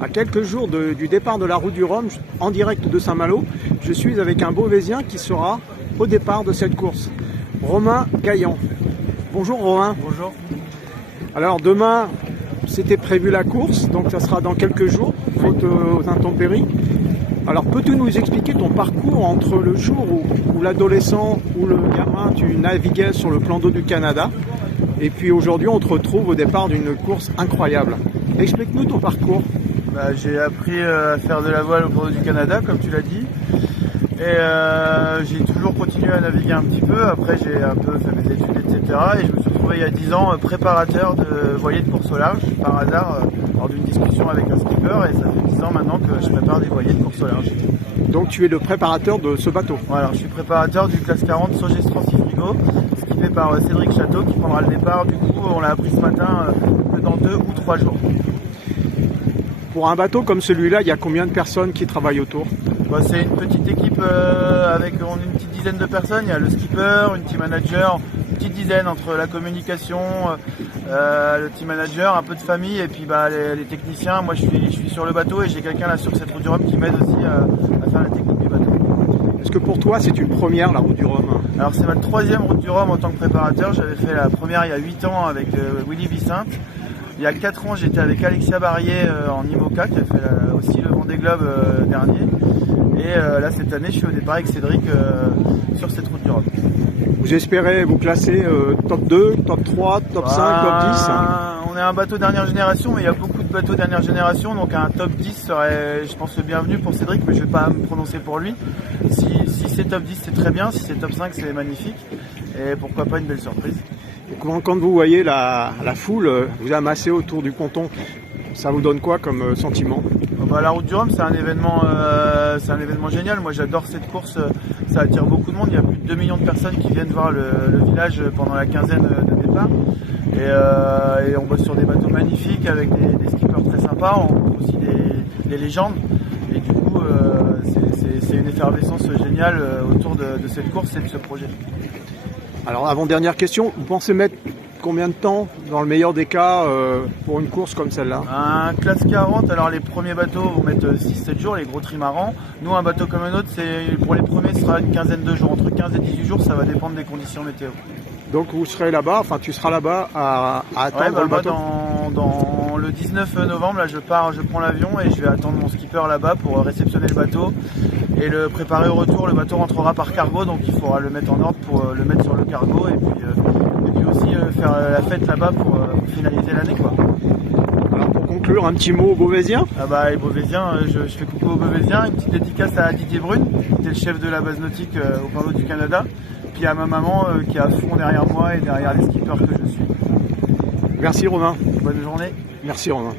À quelques jours du départ de la route du Rhum, en direct de Saint-Malo, je suis avec un Beauvaisien qui sera au départ de cette course, Romain Gaillan. Bonjour Romain. Bonjour. Alors demain, c'était prévu la course, donc ça sera dans quelques jours, faute aux intempéries. Alors peux-tu nous expliquer ton parcours entre le jour où l'adolescent ou le gamin, tu naviguais sur le plan d'eau du Canada, et puis aujourd'hui on te retrouve au départ d'une course incroyable. Explique-nous ton parcours. J'ai appris à faire de la voile au plan d'eau du Canada, comme tu l'as dit. Et j'ai toujours continué à naviguer un petit peu. Après j'ai un peu fait mes études, etc. Et je me suis retrouvé il y a 10 ans préparateur de voiliers de course au large, par hasard, lors d'une discussion avec un skipper. Et ça fait 10 ans maintenant que je prépare des voiliers de course au large. Donc tu es le préparateur de ce bateau. Voilà, je suis préparateur du classe 40 Sogestran 6 Frigo, skippé par Cédric Château qui prendra le départ. Du coup, on l'a appris ce matin que dans 2 ou 3 jours. Pour un bateau comme celui-là, il y a combien de personnes qui travaillent autour? C'est une petite équipe avec une petite dizaine de personnes. Il y a le skipper, une team manager, une petite dizaine entre la communication, le team manager, un peu de famille et puis les techniciens. Moi je suis sur le bateau et j'ai quelqu'un là sur cette route du Rhum qui m'aide aussi à faire la technique du bateau. Est-ce que pour toi c'est une première la route du Rhum? Alors c'est ma 3e route du Rhum en tant que préparateur. J'avais fait la première il y a 8 ans avec Willy Vicente. Il y a 4 ans, j'étais avec Alexia Barrier en IMOCA, qui a fait aussi le Vendée Globe dernier. Et là, cette année, je suis au départ avec Cédric sur cette route du Rhum. Vous espérez vous classer top 2, top 3, top 5, top 10? On est un bateau dernière génération, mais il y a beaucoup de bateaux dernière génération. Donc un top 10 serait, je pense, le bienvenu pour Cédric, mais je ne vais pas me prononcer pour lui. Si c'est top 10, c'est très bien. Si c'est top 5, c'est magnifique. Et pourquoi pas une belle surprise. Et quand vous voyez la foule vous amasser autour du ponton, ça vous donne quoi comme sentiment? La route du Rhum, c'est un événement génial. Moi, j'adore cette course. Ça attire beaucoup de monde. Il y a plus de 2 millions de personnes qui viennent voir le village pendant la quinzaine de départ. Et on bosse sur des bateaux magnifiques avec des skippers très sympas. On rencontre aussi des légendes. Et du coup, c'est une effervescence géniale autour de cette course et de ce projet. Alors, avant-dernière question, vous pensez mettre combien de temps, dans le meilleur des cas, pour une course comme celle-là? Un classe 40, alors les premiers bateaux vont mettre 6-7 jours, les gros trimarans. Nous, un bateau comme un autre, pour les premiers, ce sera une quinzaine de jours. Entre 15 et 18 jours, ça va dépendre des conditions météo. Donc vous serez là-bas, enfin tu seras là-bas à attendre le bateau? Dans le 19 novembre, là, je prends l'avion et je vais attendre mon skipper là-bas pour réceptionner le bateau et le préparer au retour. Le bateau rentrera par cargo, donc il faudra le mettre en ordre pour le mettre sur le cargo et puis aussi faire la fête là-bas pour finaliser l'année, quoi. Alors pour conclure, un petit mot aux Beauvaisiens? Les Beauvaisiens, je fais coucou aux Beauvaisiens, une petite dédicace à Didier Brune, qui était le chef de la base nautique au plan d'eau du Canada, puis à ma maman qui est à fond derrière moi et derrière les skippers que je suis. Merci Romain. Bonne journée. Merci Romain.